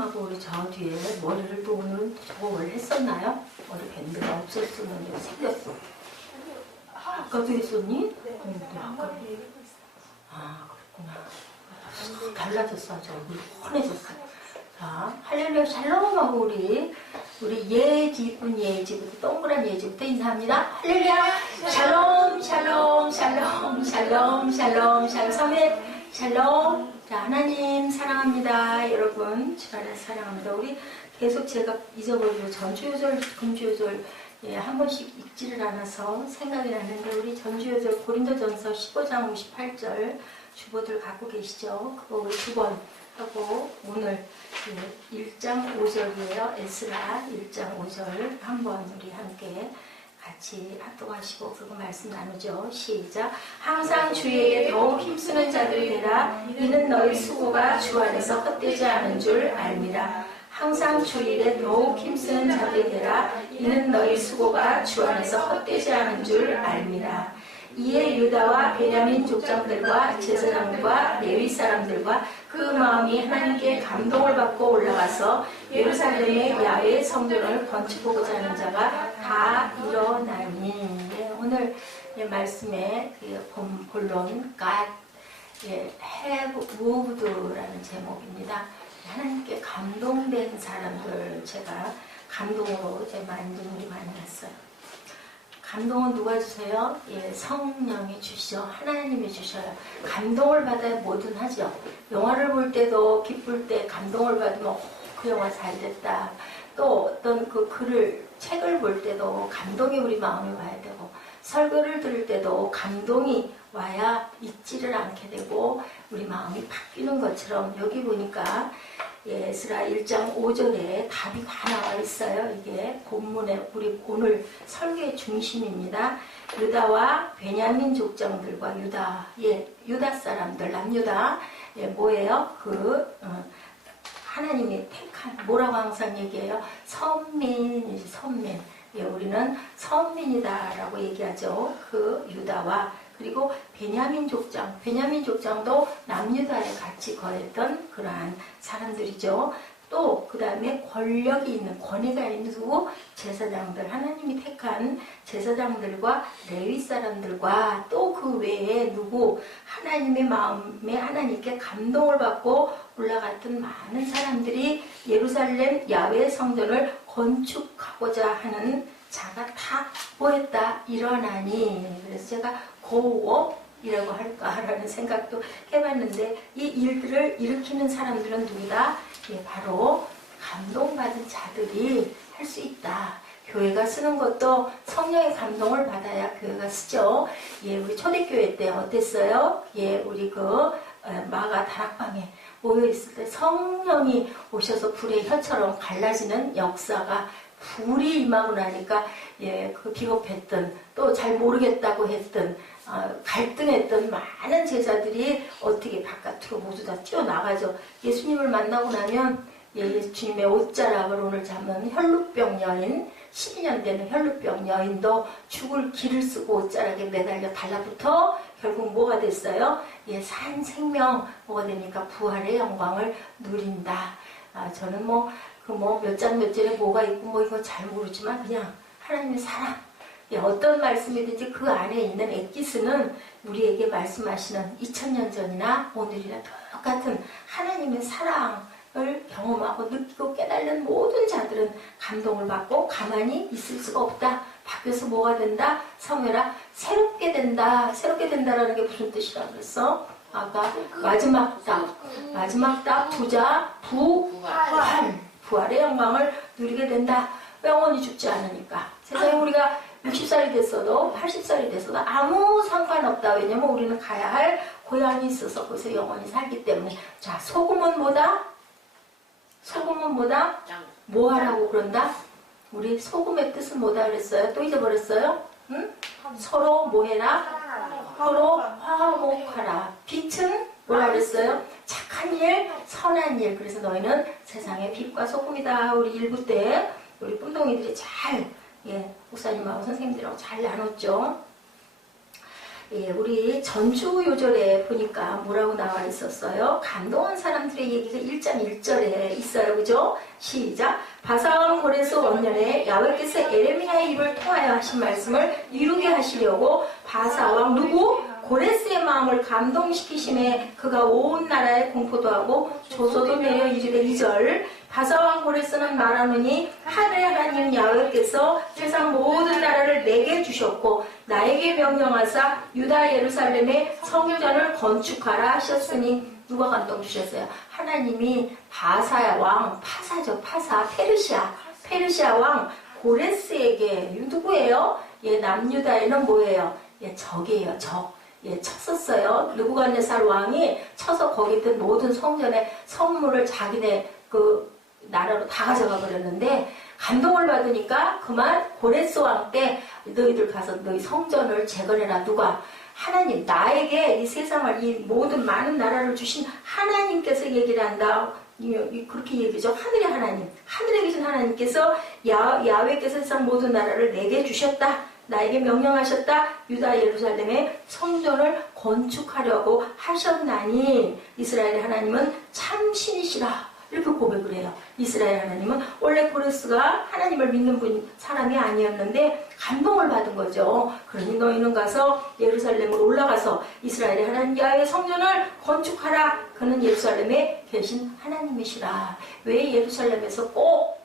샬롬하고 우리 저 뒤에 머리를 또 오늘 저걸 했었나요? 머리 밴드가 없었었는데 생겼어. 아까도 했었니? 네. 아까. 아, 그랬구나. 달라졌어. 아주 얼굴이 훤해졌어. 자, 할렐루야 샬롬하고 우리 예지분 예지부터 동그란 예지부터 인사합니다. 할렐루야 샬롬 샬롬 샬롬 샬롬 샬롬 샬롬 삼회 샬롬. 자, 하나님 사랑합니다. 여러분 주말에 사랑합니다. 우리 계속 제가 잊어버리고 전주요절 금주요절 한 번씩 읽지를 않아서 생각이 나는데 우리 전주요절 고린도전서 15장 58절 주보들 갖고 계시죠? 그거 우리 두 번 하고 오늘 1장 5절이에요. 에스라 1장 5절 한번 우리 함께 같이 합독하시고 그거 말씀 나누죠. 시작. 항상 주에게 더욱 힘쓰는 자들이 되라. 이는 너희 수고가 주 안에서 헛되지 않은 줄 알미라. 항상 주 일에 더욱 힘쓰는 자들이 되라. 이는 너희 수고가 주 안에서 헛되지 않은 줄 알미라. 이에 유다와 베냐민 족장들과 제사장과 레위 사람들과 그 마음이 하나님께 감동을 받고 올라가서 예루살렘의 야훼 성전을 건축하고자 하는 자가 다 일어나니. 오늘 말씀의 본론 God have moved라는 제목입니다. 하나님께 감동된 사람들 제가 감동으로 제 만족이 많이 났어요. 감동은 누가 주세요? 예, 성령이 주시죠. 하나님이 주셔요. 감동을 받아야 뭐든 하죠. 영화를 볼 때도 기쁠 때 감동을 받으면 그 영화 잘 됐다. 또 어떤 그 글을 책을 볼 때도 감동이 우리 마음에 와야 되고 설교를 들을 때도 감동이 와야 잊지를 않게 되고 우리 마음이 바뀌는 것처럼 여기 보니까 에스라 1장 5절에 답이 다 나와 있어요. 이게 본문의 우리 오늘 설교의 중심입니다. 유다와 베냐민 족장들과 유다 사람들 남유다 뭐예요? 하나님이 택한 뭐라고 항상 얘기해요? 선민. 우리는 선민이다라고 얘기하죠. 그 유다와 그리고 베냐민 족장도 남유다에 같이 거했던 그러한 사람들이죠. 또 그 다음에 권력이 있는 권위가 있는 누구? 제사장들, 하나님이 택한 제사장들과 레위 사람들과 또 그 외에 누구? 하나님의 마음에 하나님께 감동을 받고 올라갔던 많은 사람들이 예루살렘 야훼 성전을 건축하고자 하는 자가 다 뭐했다? 일어나니. 그래서 제가 고업이라고 할까라는 생각도 해봤는데 이 일들을 일으키는 사람들은 누구다? 바로 감동받은 자들이 할 수 있다. 교회가 쓰는 것도 성령의 감동을 받아야 교회가 쓰죠. 우리 초대교회 때 어땠어요? 우리 마가 다락방에 모여있을 때 성령이 오셔서 불의 혀처럼 갈라지는 역사가 불이 임하고 나니까 비겁했던 또 잘 모르겠다고 했던 갈등했던 많은 제자들이 어떻게 바깥으로 모두 다 튀어나가죠. 예수님을 만나고 나면 예수님의 옷자락을 오늘 잡는 혈루병 여인 12년 되는 혈루병 여인도 죽을 길을 쓰고 옷자락에 매달려 달라붙어 결국 뭐가 됐어요? 산 생명 뭐가 되니까 부활의 영광을 누린다. 저는 몇 장 몇 절에 뭐가 있고 이거 잘 모르지만 그냥 하나님의 사랑 어떤 말씀이든지 그 안에 있는 엑기스는 우리에게 말씀하시는 2000년 전이나 오늘이나 똑같은 하나님의 사랑을 경험하고 느끼고 깨달는 모든 자들은 감동을 받고 가만히 있을 수가 없다. 바뀌어서 뭐가 된다? 성회라 새롭게 된다. 새롭게 된다라는 게 무슨 뜻이라고 그랬어? 아까 마지막 답 부활의 영광을 누리게 된다. 영원히 죽지 않으니까. 세상에 우리가 60살이 됐어도 80살이 됐어도 아무 상관없다. 왜냐면 우리는 가야 할 고향이 있어서 거기서 영원히 살기 때문에. 자, 소금은 뭐다? 뭐 하라고 그런다? 우리 소금의 뜻은 뭐다 그랬어요? 또 잊어버렸어요? 응? 서로 뭐해라? 서로 화목하라. 빛은 뭐라 그랬어요? 착한 일, 선한 일. 그래서 너희는 세상의 빛과 소금이다. 우리 일부 때 우리 뿜동이들이 잘 목사님하고 선생님들하고 잘 나눴죠. 예, 우리 전주 요절에 보니까 뭐라고 나와 있었어요? 감동한 사람들의 얘기가 1장 1절에 있어요. 그죠? 시작. 바사왕 고레스 원년에 야훼께서 에레미야의 입을 통하여 하신 말씀을 이루게 하시려고 바사왕 누구? 고레스의 마음을 감동시키심에 그가 온 나라에 공포도 하고 조소도 내려 이르되 2절. 바사왕 고레스는 말하노니 하늘의 하나님 야훼께서 세상 모든 나라를 내게 주셨고 나에게 명령하사 유다 예루살렘에 성전을 건축하라 하셨으니 누가 감동 주셨어요? 하나님이 바사 왕, 파사죠, 파사, 페르시아 왕 고레스에게 누구예요? 예, 남유다에는 뭐예요? 예, 적이에요, 적. 예, 쳤었어요. 느부갓네살 왕이 쳐서 거기 있던 모든 성전의 선물을 자기네 그 나라로 다 가져가 버렸는데 감동을 받으니까 그만 고레스 왕 때 너희들 가서 너희 성전을 재건해라. 누가? 하나님, 나에게 이 세상을 이 모든 많은 나라를 주신 하나님께서 얘기를 한다. 그렇게 얘기죠. 하늘의 하나님, 하늘에 계신 하나님께서 야훼께서 세상 모든 나라를 내게 주셨다. 나에게 명령하셨다. 유다 예루살렘에 성전을 건축하려고 하셨나니 이스라엘의 하나님은 참 신이시라. 이렇게 고백을 해요. 이스라엘 하나님은 원래 고레스가 하나님을 믿는 사람이 아니었는데 감동을 받은 거죠. 그러니 너희는 가서 예루살렘으로 올라가서 이스라엘의 하나님 야훼의 성전을 건축하라. 그는 예루살렘에 계신 하나님이시라. 왜 예루살렘에서 꼭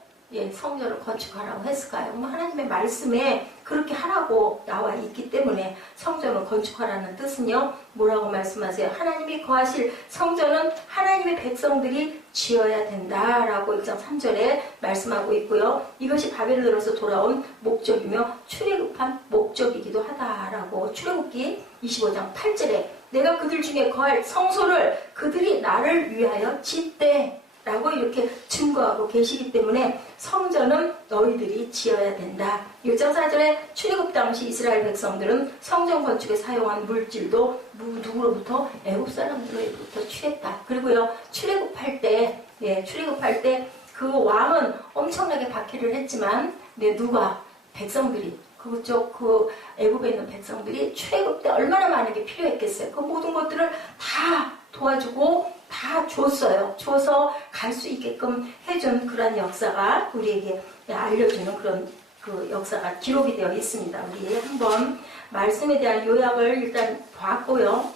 성전을 건축하라고 했을까요? 하나님의 말씀에 그렇게 하라고 나와 있기 때문에 성전을 건축하라는 뜻은요. 뭐라고 말씀하세요? 하나님이 거하실 성전은 하나님의 백성들이 지어야 된다라고 1장 3절에 말씀하고 있고요. 이것이 바벨론에서 돌아온 목적이며 출애굽한 목적이기도 하다라고 출애굽기 25장 8절에 내가 그들 중에 거할 성소를 그들이 나를 위하여 짓되 라고 이렇게 증거하고 계시기 때문에 성전은 너희들이 지어야 된다. 1장 4절에 출애굽 당시 이스라엘 백성들은 성전 건축에 사용한 물질도 누구로부터? 애굽 사람들로부터 취했다. 그리고요 출애굽할 때 그 왕은 엄청나게 박해를 했지만 누가? 백성들이 그쪽 그 애굽에 있는 백성들이 출애굽 때 얼마나 많은 게 필요했겠어요. 그 모든 것들을 다 도와주고 다 줬어요. 줘서 갈 수 있게끔 해준 그런 역사가 우리에게 알려주는 그런 그 역사가 기록이 되어 있습니다. 우리 한번 말씀에 대한 요약을 일단 봤고요.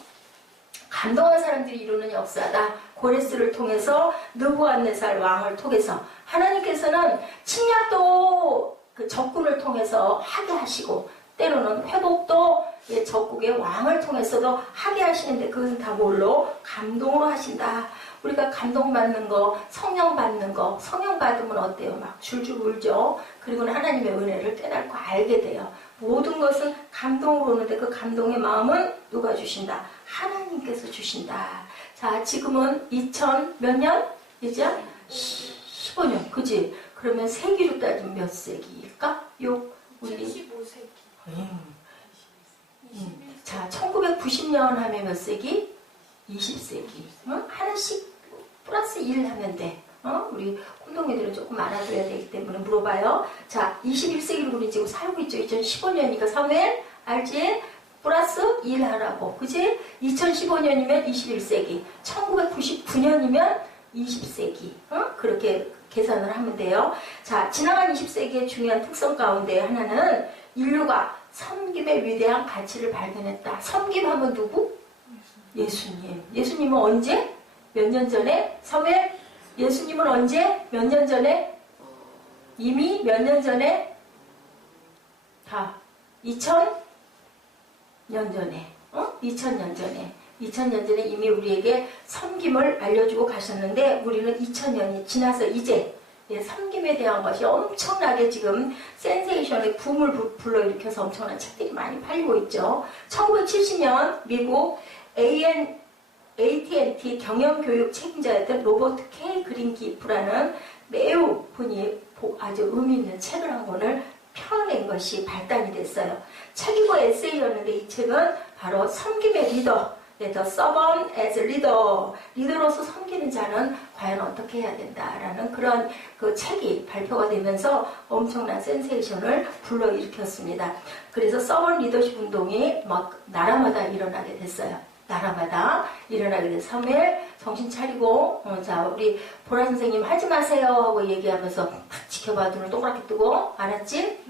감동한 사람들이 이루는 역사다. 고레스를 통해서 느부갓네살 왕을 통해서 하나님께서는 침략도 그 적군을 통해서 하게 하시고 때로는 회복도 적국의 왕을 통해서도 하게 하시는데 그것은 다 뭘로? 감동으로 하신다. 우리가 감동받는 거, 성령 받는 거, 성령 받으면 어때요? 막 줄줄 울죠. 그리고는 하나님의 은혜를 깨닫고 알게 돼요. 모든 것은 감동으로 오는데 그 감동의 마음은 누가 주신다? 하나님께서 주신다. 자, 지금은 2000 몇 년? 이제 15년, 그지? 그러면 세기로 따지면 몇 세기일까? 우리 75세기. 자, 1990년 하면 몇 세기? 20세기. 하나씩 플러스 1 하면 돼. 우리 혼동이들은 조금 알아둬야 되기 때문에 물어봐요. 자, 21세기로 우리 지금 살고 있죠. 2015년이니까 사무엘 알지? 플러스 1 하라고. 그지? 2015년이면 21세기. 1999년이면 20세기. 그렇게 계산을 하면 돼요. 자, 지나간 20세기의 중요한 특성 가운데 하나는 인류가 섬김의 위대한 가치를 발견했다. 섬김하면 누구? 예수님. 예수님은 언제? 몇 년 전에? 사무엘? 예수님은 언제? 몇 년 전에? 이미 몇 년 전에? 다 2000년 전에. 2000년 전에. 2000년 전에 이미 우리에게 섬김을 알려주고 가셨는데 우리는 2000년이 지나서 이제 섬김에 대한 것이 엄청나게 지금 센세이션의 붐을 불러일으켜서 엄청난 책들이 많이 팔리고 있죠. 1970년 미국 AT&T 경영교육 책임자였던 로버트 K. 그린기프라는 매우 분이 아주 의미 있는 책을 한 권을 펴낸 것이 발단이 됐어요. 책이고 에세이였는데 이 책은 바로 섬김의 리더, The servant as leader. 리더로서 섬기는 자는 과연 어떻게 해야 된다라는 그런 그 책이 발표가 되면서 엄청난 센세이션을 불러일으켰습니다. 그래서 서번 리더십 운동이 막 나라마다 일어나게 됐어요. 나라마다 일어나게 돼서 사무엘 정신 차리고 자 우리 보라 선생님 하지 마세요 하고 얘기하면서 탁 지켜봐. 눈을 동그랗게 뜨고 알았지?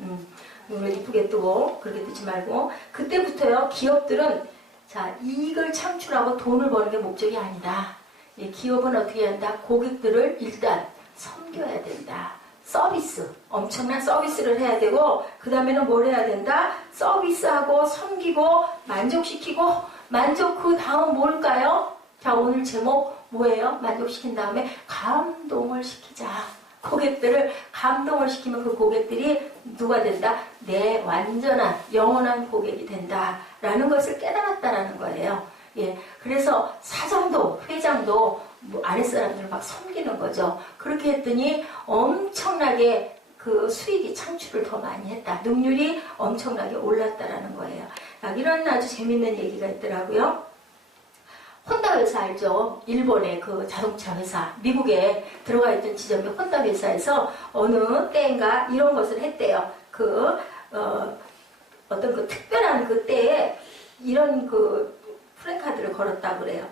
눈을 이쁘게 뜨고 그렇게 뜨지 말고 그때부터요 기업들은 자 이익을 창출하고 돈을 버는 게 목적이 아니다. 기업은 어떻게 한다? 고객들을 일단 섬겨야 된다. 서비스, 엄청난 서비스를 해야 되고 그 다음에는 뭘 해야 된다? 서비스하고 섬기고 만족시키고 만족 그 다음 뭘까요? 자 오늘 제목 뭐예요? 만족시킨 다음에 감동을 시키자. 고객들을 감동을 시키면 그 고객들이 누가 된다? 내 완전한 영원한 고객이 된다라는 것을 깨달았다라는 거예요. 예, 그래서 사장도 회장도 뭐 아랫사람들을 막 섬기는 거죠. 그렇게 했더니 엄청나게 그 수익이 창출을 더 많이 했다. 능률이 엄청나게 올랐다라는 거예요. 이런 아주 재밌는 얘기가 있더라고요. 혼다 회사 알죠? 일본의 그 자동차 회사, 미국에 들어가 있던 지점이 혼다 회사에서 어느 때인가 이런 것을 했대요. 어떤 그 특별한 그 때에 이런 그 프랜카드를 걸었다고 그래요.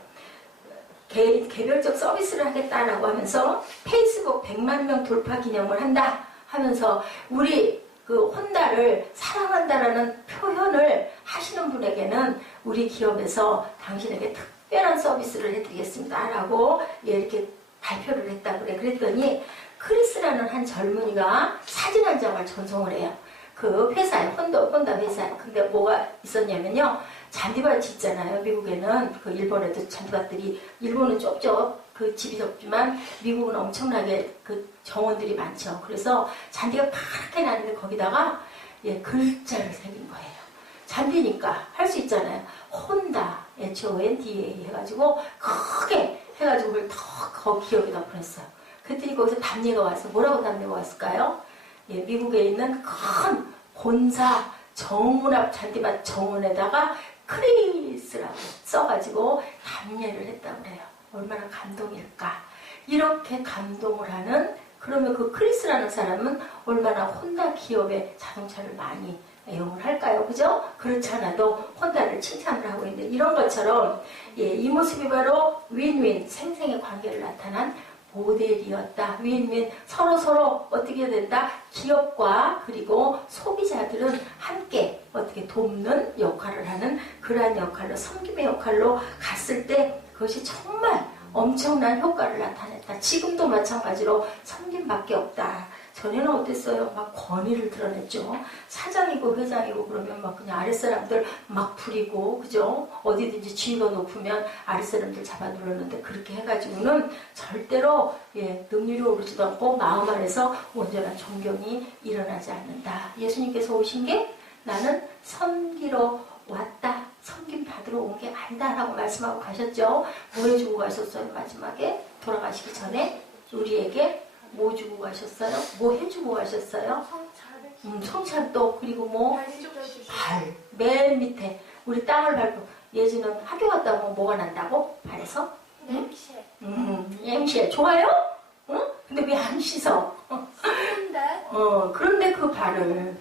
개별적 서비스를 하겠다라고 하면서 페이스북 100만 명 돌파 기념을 한다 하면서 우리 그 혼다를 사랑한다라는 표현을 하시는 분에게는 우리 기업에서 당신에게 특별한 서비스를 해드리겠습니다 라고 이렇게 발표를 했다고 그래. 그랬더니 크리스라는 한 젊은이가 사진 한 장을 전송을 해요. 그 회사에 혼다 회사에. 근데 뭐가 있었냐면요. 잔디밭이 있잖아요. 미국에는 그 일본에도 잔디밭들이 일본은 좁죠. 그 집이 좁지만 미국은 엄청나게 그 정원들이 많죠. 그래서 잔디가 파랗게 나는데 거기다가 글자를 새긴 거예요. 잔디니까 할 수 있잖아요. 혼다 HONDA 해가지고 크게 해가지고 그걸 더 기업에다 보냈어요. 그랬더니 거기서 답례가 와서 뭐라고 답례가 왔을까요? 미국에 있는 큰 본사 정문 앞 잔디밭 정원에다가 크리스라고 써가지고 답례를 했다고 그래요. 얼마나 감동일까. 이렇게 감동을 하는 그러면 그 크리스라는 사람은 얼마나 혼다 기업의 자동차를 많이 애용을 할까요? 그죠? 그렇지 않아도 혼다를 칭찬을 하고 있는데 이런 것처럼 이 모습이 바로 윈윈 생생의 관계를 나타난 모델이었다. 윈윈 서로 어떻게 된다? 기업과 그리고 소비자들은 함께 어떻게 돕는 역할을 하는 그러한 역할로 섬김의 역할로 갔을 때 그것이 정말 엄청난 효과를 나타냈다. 지금도 마찬가지로 섬김밖에 없다. 전에는 어땠어요? 막 권위를 드러냈죠. 사장이고 회장이고 그러면 막 그냥 아랫사람들 막 부리고, 그죠? 어디든지 지위가 높으면 아랫사람들 잡아 눌렀는데 그렇게 해가지고는 절대로 능률이 오르지도 않고 마음 안에서 온전한 존경이 일어나지 않는다. 예수님께서 오신 게 나는 섬기러 왔다. 섬김 받으러 온 게 아니다라고 말씀하고 가셨죠. 뭐 해주고 가셨어요? 마지막에 돌아가시기 전에 우리에게 뭐 주고 가셨어요? 뭐 해주고 가셨어요? 성찬도 그리고 뭐 발 맨 밑에 우리 땅을 밟고 예지는 학교 갔다 오면 뭐가 난다고? 발에서? 엠시에 좋아요? 응? 근데 왜 안 씻어? 그런데 그 발을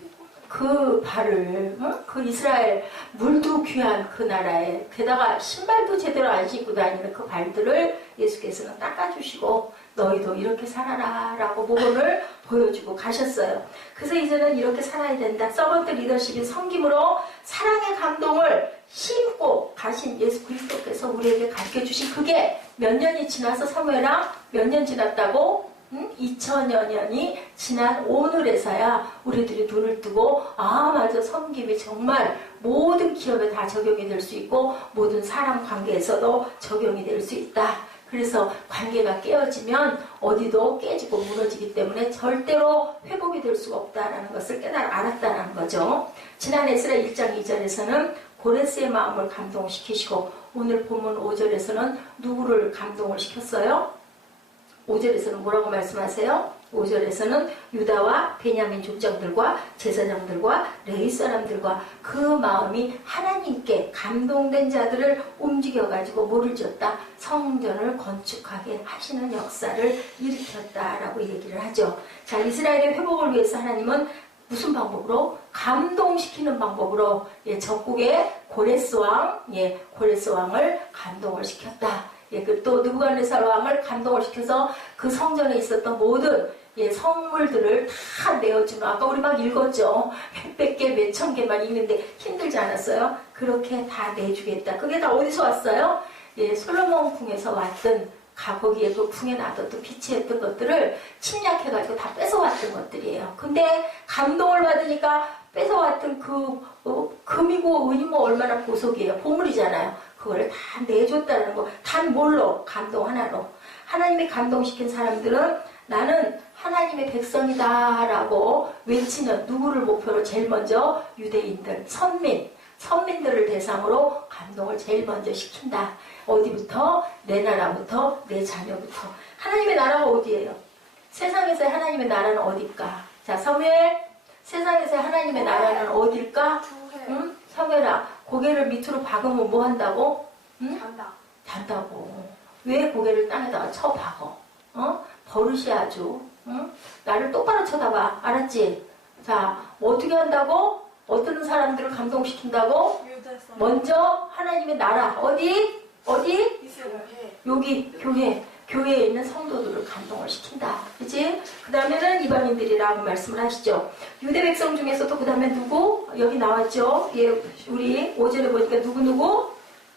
그 이스라엘 물도 귀한 그 나라에 게다가 신발도 제대로 안 신고 다니는 그 발들을 예수께서는 닦아주시고 너희도 이렇게 살아라 라고 모범을 보여주고 가셨어요. 그래서 이제는 이렇게 살아야 된다. 서번트 리더십인 섬김으로 사랑의 감동을 심고 가신 예수 그리스도께서 우리에게 가르쳐주신 그게 몇 년이 지나서 사무엘아 몇 년 지났다고? 2000여 년이 지난 오늘에서야 우리들이 눈을 뜨고 맞아 섬김이 정말 모든 기업에 다 적용이 될 수 있고 모든 사람 관계에서도 적용이 될 수 있다. 그래서 관계가 깨어지면 어디도 깨지고 무너지기 때문에 절대로 회복이 될 수가 없다라는 것을 알았다는 거죠. 지난 에스라 1장 2절에서는 고레스의 마음을 감동시키시고 오늘 본문 5절에서는 누구를 감동을 시켰어요? 5절에서는 뭐라고 말씀하세요? 5절에서는 유다와 베냐민 족장들과 제사장들과 레위 사람들과 그 마음이 하나님께 감동된 자들을 움직여가지고 뭐를 지었다? 성전을 건축하게 하시는 역사를 일으켰다라고 얘기를 하죠. 자, 이스라엘의 회복을 위해서 하나님은 무슨 방법으로? 감동시키는 방법으로 적국의 고레스 왕, 고레스 왕을 감동을 시켰다. 또 느부갓네살 왕을 감동을 시켜서 그 성전에 있었던 모든 선물들을 다 내어주는, 아까 우리 막 읽었죠. 몇백 개, 몇천 개만 읽는데 힘들지 않았어요? 그렇게 다 내주겠다. 그게 다 어디서 왔어요? 솔로몬 궁에서 왔던, 거기에 그 궁에 놔뒀던 비치했던 것들을 침략해가지고 다 뺏어왔던 것들이에요. 근데 감동을 받으니까 뺏어왔던 금이고 은이고 얼마나 보석이에요. 보물이잖아요. 그걸 다 내줬다는 거. 단 뭘로? 감동 하나로. 하나님이 감동시킨 사람들은 나는 하나님의 백성이다라고 외치는, 누구를 목표로? 제일 먼저 유대인들, 선민들을 대상으로 감동을 제일 먼저 시킨다. 어디부터? 내 나라부터, 내 자녀부터. 하나님의 나라가 어디예요? 세상에서 하나님의 나라는 어딜까? 자, 사무엘, 세상에서 하나님의 나라는 어딜까? 응? 사무엘아, 고개를 밑으로 박으면 뭐 한다고? 응? 잔다고. 왜 고개를 땅에다가 쳐 박어? 버릇이 아주. 응? 나를 똑바로 쳐다봐. 알았지? 자, 뭐 어떻게 한다고? 어떤 사람들을 감동시킨다고? 먼저 하나님의 나라. 어디? 여기 교회에 있는 성도들을 감동을 시킨다. 그치? 그 다음에는 이방인들이라고 말씀을 하시죠. 유대 백성 중에서도 그 다음에 누구? 여기 나왔죠. 우리 5절에 보니까 누구?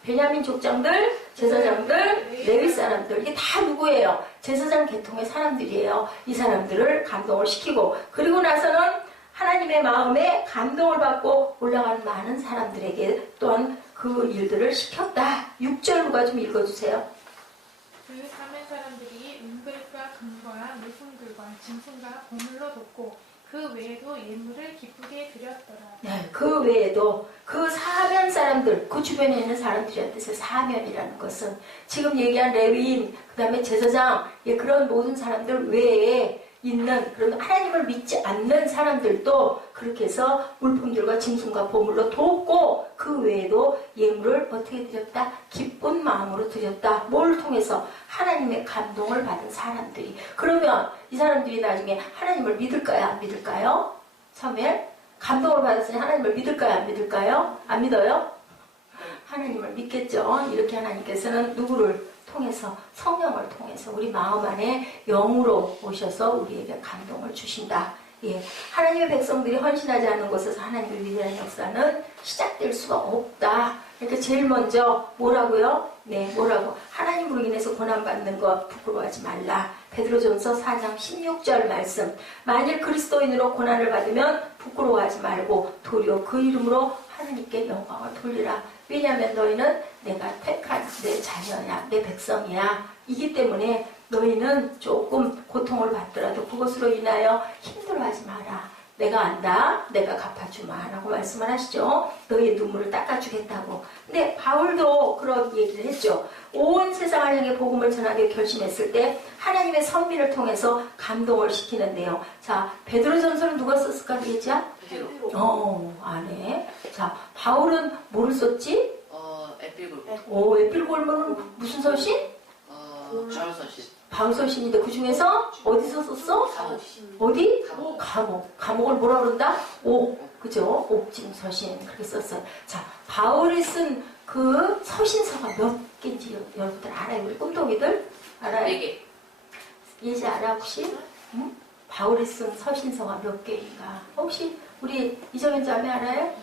베냐민 족장들, 제사장들, 레위 사람들. 이게 다 누구예요? 제사장 계통의 사람들이에요. 이 사람들을 감동을 시키고, 그리고 나서는 하나님의 마음에 감동을 받고 올라가는 많은 사람들에게 또한 그 일들을 시켰다. 6절 누가 좀 읽어주세요. 그 사면 사람들이 은글과 금과 물품들과 짐승과 보물로 돕고 그 외에도 예물을 기쁘게 드렸더라. 네, 그 외에도 그 사면 사람들, 그 주변에 있는 사람들이란 뜻의 사면이라는 것은 지금 얘기한 레위인, 그 다음에 제사장, 그런 모든 사람들 외에 있는 그런 하나님을 믿지 않는 사람들도 그렇게 해서 물품들과 짐승과 보물로 돕고 그 외에도 예물을 어떻게 드렸다? 기쁜 마음으로 드렸다. 뭘 통해서? 하나님의 감동을 받은 사람들이. 그러면 이 사람들이 나중에 하나님을 믿을까요? 안 믿을까요? 사무엘? 감동을 받았으니 하나님을 믿을까요? 안 믿을까요? 안 믿어요? 하나님을 믿겠죠. 이렇게 하나님께서는 누구를 통해서? 성령을 통해서 우리 마음 안에 영으로 오셔서 우리에게 감동을 주신다. 하나님의 백성들이 헌신하지 않는 곳에서 하나님의 위대한 역사는 시작될 수가 없다. 그러니까 제일 먼저 뭐라고요? 뭐라고? 하나님으로 인해서 고난받는 것 부끄러워하지 말라. 베드로전서 4장 16절 말씀. 만일 그리스도인으로 고난을 받으면 부끄러워하지 말고 도리어 그 이름으로 하나님께 영광을 돌리라. 왜냐하면 너희는 내가 택한 내 자녀야, 내 백성이야. 이기 때문에 너희는 조금 고통을 받더라도 그것으로 인하여 힘들어하지 마라. 내가 안다. 내가 갚아주마. 라고 말씀을 하시죠. 너희의 눈물을 닦아주겠다고. 근데 바울도 그런 얘기를 했죠. 온 세상을 향해 복음을 전하기로 결심했을 때 하나님의 선민을 통해서 감동을 시키는데요. 자, 베드로전서는 누가 썼을까 그랬죠? 베드로. 안에. 자, 바울은 뭐를 썼지? 에필골. 에필골은 무슨 서신? 바울서신. 바울서신인데 그 중에서 어디서 썼어? 감옥. 어디? 감옥. 감옥을 뭐라 그런다? 그죠? 옥진 서신 그렇게 썼어요. 자, 바울이 쓴 그 서신서가 몇 개인지 여러분들 알아요? 우리 꿈동이들 알아요? 4개. 예지 알아 혹시? 응? 바울이 쓴 서신서가 몇 개인가? 혹시 우리 이정현 자매 알아요?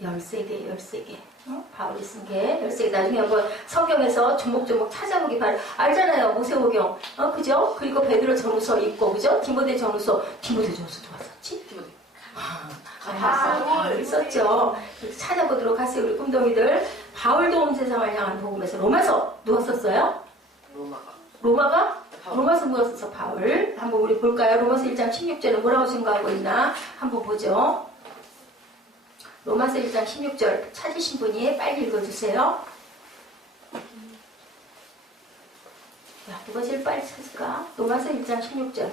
13개. 응? 바울이 쓴 게 13개. 나중에 한번 성경에서 조목조목 찾아보기 바래요. 알잖아요. 모세오경. 그죠? 그리고 베드로 전후서 있고, 그죠? 디모데 전후서 누가 썼지? 바울이 썼죠. 찾아보도록 하세요. 우리 꿈동이들. 바울도 온 세상을 향한 복음에서 로마서 누가 썼어요? 로마가? 로마서 누가 썼어? 바울. 한번 우리 볼까요? 로마서 1장 16절에 뭐라고 생각하고 있나? 한번 보죠. 로마서 1장 16절 찾으신 분이 빨리 읽어주세요. 누가 제일 빨리 찾을까? 로마서 1장 16절.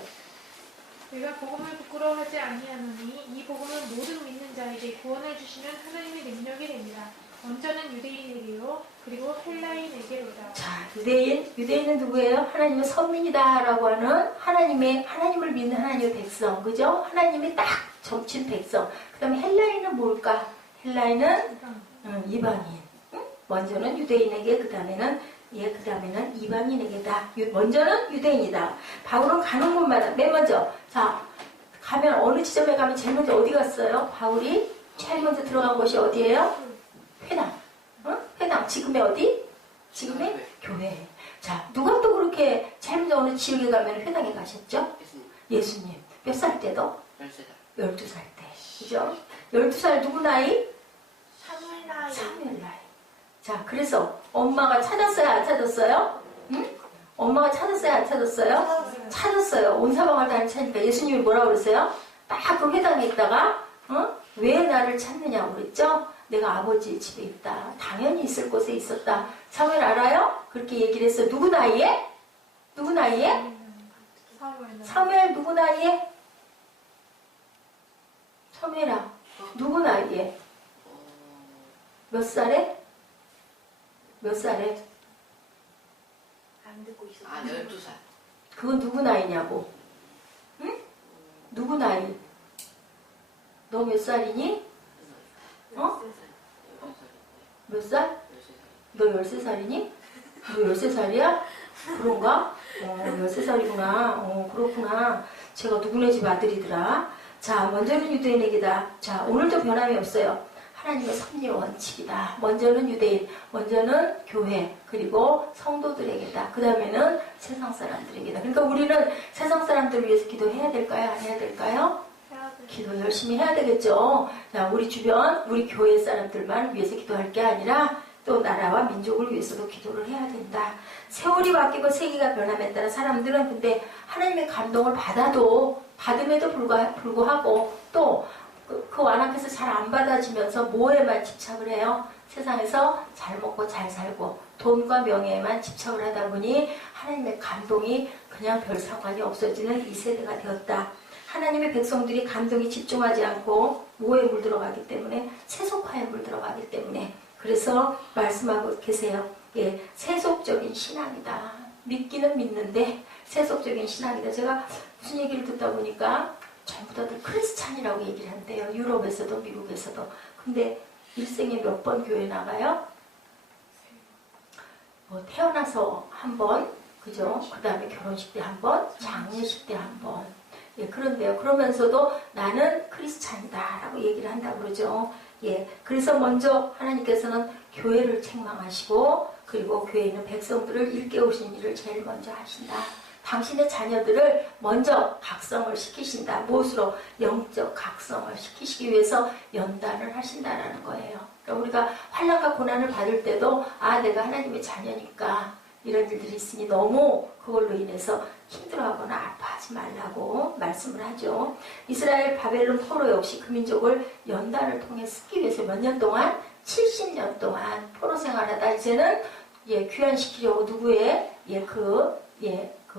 내가 복음을 부끄러워하지 아니하노니 이 복음은 모든 믿는 자에게 구원을 주시는 하나님의 능력이 됩니다. 먼저는 유대인에게요, 그리고 헬라인에게로다. 자, 유대인은 누구예요? 하나님의 선민이다라고 하는 하나님을 믿는 하나님의 백성, 그죠? 하나님이 딱 정친 백성. 그 다음에 헬라인은 뭘까? 헬라인은 이방인. 응? 먼저는 유대인에게, 그 다음에는 이방인에게다. 먼저는 유대인이다. 바울은 가는 곳마다 맨 먼저, 자, 가면 어느 지점에 가면 제일 먼저 어디 갔어요? 바울이 제일 먼저 들어간 곳이 어디예요? 회당. 응? 회당. 지금의 어디? 지금의 교회. 자, 누가 또 그렇게 제일 먼저 어느 지역에 가면 회당에 가셨죠? 예수님. 몇 살 때도? 12살 때. 그죠? 12살 누구 나이? 사무엘 나이. 자, 그래서 엄마가 찾았어요? 안 찾았어요? 응? 엄마가 찾았어요? 안 찾았어요? 찾았어요. 온 사방을 다 찾으니까 예수님이 뭐라고 그러세요? 딱 그 회당에 있다가 왜 나를 찾느냐고 그랬죠? 내가 아버지 집에 있다. 당연히 있을 곳에 있었다. 사무엘 알아요? 그렇게 얘기를 했어요. 누구 나이에? 누구 나이에? 사무엘 누구 나이에? 사무엘아, 누구 나이에? 몇 살에? 몇 살에? 안 듣고 있어. 12살. 그건 누구 나이냐고? 응? 누구 나이? 너 몇 살이니? 어? 몇 살? 너 13살이니? 너 13살이야? 그런가? 13살이구나. 그렇구나. 제가 누구네 집 아들이더라. 자, 먼저는 유대인에게다. 자, 오늘도 변함이 없어요. 하나님의 섭리 원칙이다. 먼저는 유대인, 먼저는 교회, 그리고 성도들에게다. 그 다음에는 세상 사람들에게다. 그러니까 우리는 세상 사람들을 위해서 기도해야 될까요? 안 해야 될까요? 기도 열심히 해야 되겠죠. 자, 우리 주변, 우리 교회 사람들만 위해서 기도할 게 아니라 또 나라와 민족을 위해서도 기도를 해야 된다. 세월이 바뀌고 세기가 변함에 따라 사람들은 근데 하나님의 감동을 받음에도 불구하고 또 그 완악해서 잘 안 받아지면서 뭐에만 집착을 해요? 세상에서 잘 먹고 잘 살고 돈과 명예에만 집착을 하다 보니 하나님의 감동이 그냥 별 상관이 없어지는 이 세대가 되었다. 하나님의 백성들이 감동이 집중하지 않고 뭐에 물들어가기 때문에 세속화에 물들어가기 때문에 그래서 말씀하고 계세요. 예, 세속적인 신앙이다. 믿기는 믿는데 세속적인 신앙이다. 제가 무슨 얘기를 듣다 보니까 전부 다들 크리스찬이라고 얘기를 한대요. 유럽에서도 미국에서도. 근데 일생에 몇 번 교회 나가요? 뭐 태어나서 한 번, 그죠? 그 다음에 결혼식 때 한 번, 장례식 때 한 번. 예, 그런데요. 그러면서도 나는 크리스찬이다 라고 얘기를 한다고 그러죠. 예, 그래서 먼저 하나님께서는 교회를 책망하시고 그리고 교회에 있는 백성들을 일깨우시는 일을 제일 먼저 하신다. 당신의 자녀들을 먼저 각성을 시키신다. 무엇으로? 영적 각성을 시키시기 위해서 연단을 하신다라는 거예요. 그러니까 우리가 환난과 고난을 받을 때도 내가 하나님의 자녀니까 이런 일들이 있으니 너무 그걸로 인해서 힘들어하거나 아파하지 말라고 말씀을 하죠. 이스라엘 바벨론 포로 역시 그 민족을 연단을 통해 쓰기 위해서 몇 년 동안 70년 동안 포로 생활하다 이제는 귀환시키려고 누구의 그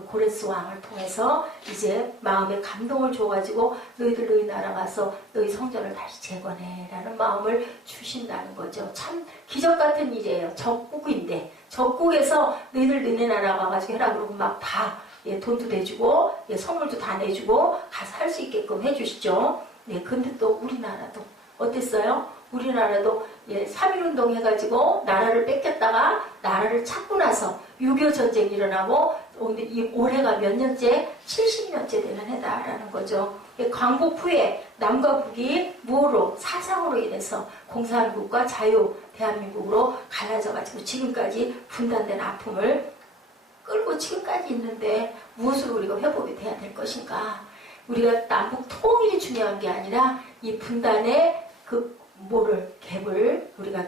고레스 왕을 통해서 이제 마음에 감동을 줘가지고 너희 나라 가서 너희 성전을 다시 재건해라는 마음을 주신다는 거죠. 참 기적 같은 일이에요. 적국인데 적국에서 너희네 나라 와가지고 해라 그러고 막 다 돈도 내주고 선물도 다 내주고 가서 할 수 있게끔 해주시죠. 근데 또 우리나라도 어땠어요? 우리나라도 3.1운동 해가지고 나라를 뺏겼다가 나라를 찾고 나서 6.25 전쟁이 일어나고 올해가 몇 년째? 70년째 되는 해다라는 거죠. 광복 후에 남과 북이 무엇으로? 사상으로 인해서 공산국과 자유 대한민국으로 갈라져가지고 지금까지 분단된 아픔을 끌고 지금까지 있는데 무엇으로 우리가 회복이 돼야 될 것인가? 우리가 남북 통일이 중요한 게 아니라 이 분단의 갭을 우리가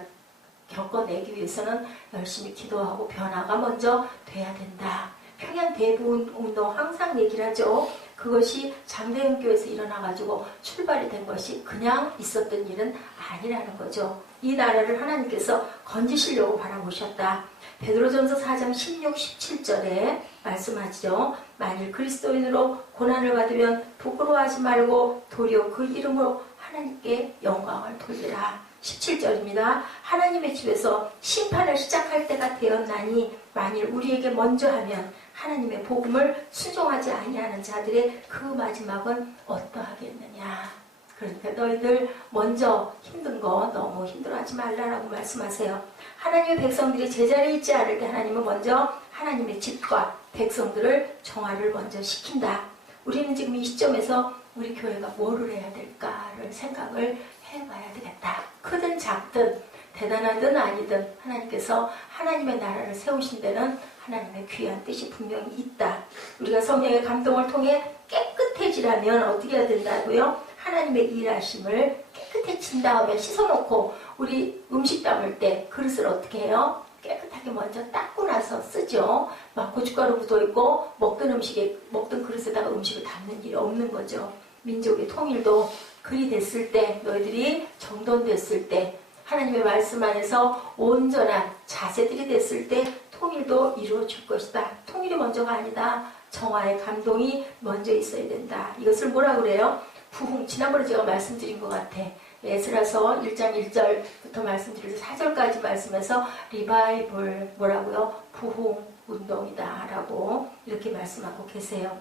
겪어내기 위해서는 열심히 기도하고 변화가 먼저 돼야 된다. 평양 대부운동 항상 얘기를 하죠. 그것이 장대현교에서 일어나가지고 출발이 된 것이 그냥 있었던 일은 아니라는 거죠. 이 나라를 하나님께서 건지시려고 바라보셨다. 베드로전서 4장 16, 17절에 말씀하시죠. 만일 그리스도인으로 고난을 받으면 부끄러워하지 말고 도리어 그 이름으로 하나님께 영광을 돌리라. 17절입니다. 하나님의 집에서 심판을 시작할 때가 되었나니 만일 우리에게 먼저 하면 하나님의 복음을 순종하지 아니하는 자들의 그 마지막은 어떠하겠느냐. 그러니까 너희들 먼저 힘든 거 너무 힘들어하지 말라라고 말씀하세요. 하나님의 백성들이 제자리에 있지 않을 때 하나님은 먼저 하나님의 집과 백성들을 정화를 먼저 시킨다. 우리는 지금 이 시점에서 우리 교회가 뭐를 해야 될까를 생각을 해봐야 되겠다. 크든 작든 대단하든 아니든 하나님께서 하나님의 나라를 세우신 데는 하나님의 귀한 뜻이 분명히 있다. 우리가 성령의 감동을 통해 깨끗해지려면 어떻게 해야 된다고요? 하나님의 일하심을 깨끗해진 다음에 씻어놓고 우리 음식 담을 때 그릇을 어떻게 해요? 깨끗하게 먼저 닦고 나서 쓰죠. 막 고춧가루 묻어있고 먹던 그릇에다가 음식을 담는 일이 없는 거죠. 민족의 통일도 그리 됐을 때, 너희들이 정돈됐을 때, 하나님의 말씀 안에서 온전한 자세들이 됐을 때 통일도 이루어질 것이다. 통일이 먼저가 아니다. 정화의 감동이 먼저 있어야 된다. 이것을 뭐라 그래요? 부흥. 지난번에 제가 말씀드린 것 같아. 에스라서 1장 1절부터 말씀드려서 4절까지 말씀해서 리바이벌 뭐라고요? 부흥 운동이다 라고 이렇게 말씀하고 계세요.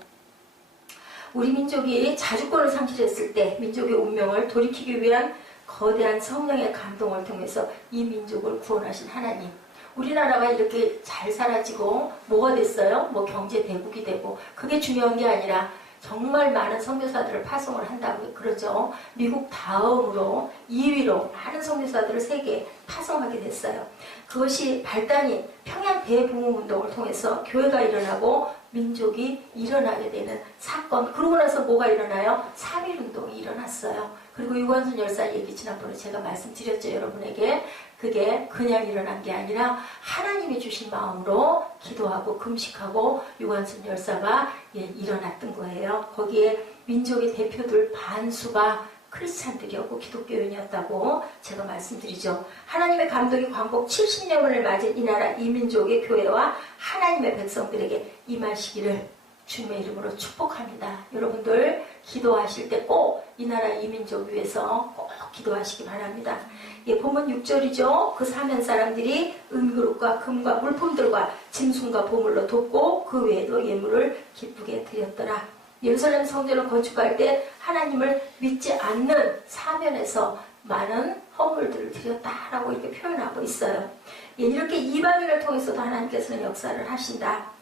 우리 민족이 자주권을 상실했을 때 민족의 운명을 돌이키기 위한 거대한 성령의 감동을 통해서 이 민족을 구원하신 하나님. 우리나라가 이렇게 잘 사라지고 뭐가 됐어요? 뭐 경제 대국이 되고 그게 중요한 게 아니라 정말 많은 선교사들을 파송을 한다고 그러죠. 미국 다음으로 2위로 많은 선교사들을 세계에 파송하게 됐어요. 그것이 발단이 평양 대부흥운동을 통해서 교회가 일어나고 민족이 일어나게 되는 사건. 그러고 나서 뭐가 일어나요? 3.1운동이 일어났어요. 그리고 유관순 열사 얘기 지난번에 제가 말씀드렸죠. 여러분에게. 그게 그냥 일어난 게 아니라 하나님이 주신 마음으로 기도하고 금식하고 유관순 열사가 일어났던 거예요. 거기에 민족의 대표들 반수가 크리스찬들이었고 기독교인이었다고 제가 말씀드리죠. 하나님의 감독이 광복 70년을 맞은 이 나라 이 민족의 교회와 하나님의 백성들에게 임하시기를 주님의 이름으로 축복합니다. 여러분들 기도하실 때 꼭 이 나라 이 민족 위해서 꼭 기도하시기 바랍니다. 본문 6절이죠. 그 사면 사람들이 은그릇과 금과 물품들과 짐승과 보물로 돕고 그 외에도 예물을 기쁘게 드렸더라. 예루살렘 성전을 건축할 때 하나님을 믿지 않는 사면에서 많은 허물들을 드렸다라고 이렇게 표현하고 있어요. 이렇게 이방인을 통해서도 하나님께서는 역사를 하신다.